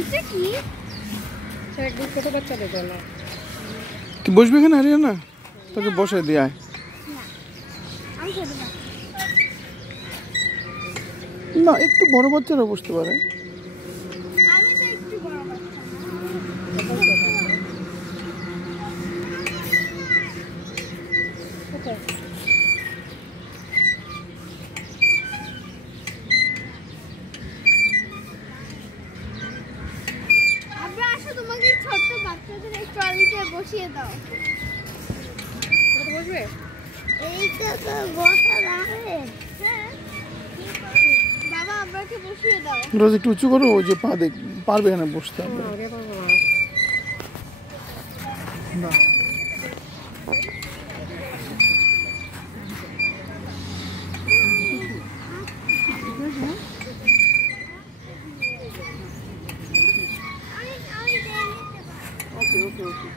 এটা কি একদম ছোট বাচ্চাদের জন্য। কি বসবি এখানে হারিয়ানা? তোকে বসাই দিয়ে আয়। না একটু বড় বাচ্চারা বসতে পারে। আমি তো একটু বড় বাচ্চা না। আমরা আসো তোমাকে ছোট বাচ্চাদের এই ট্রলিতে বসিয়ে দাও। বসবে? এইটা তো বসা যাবে। হ্যাঁ বাবা আমাকে বসিয়ে দাও। রোজ একটু উঁচু করো, ওই যে পা দেখ পারবে না বসতে। না ওকে ওকে ওকে।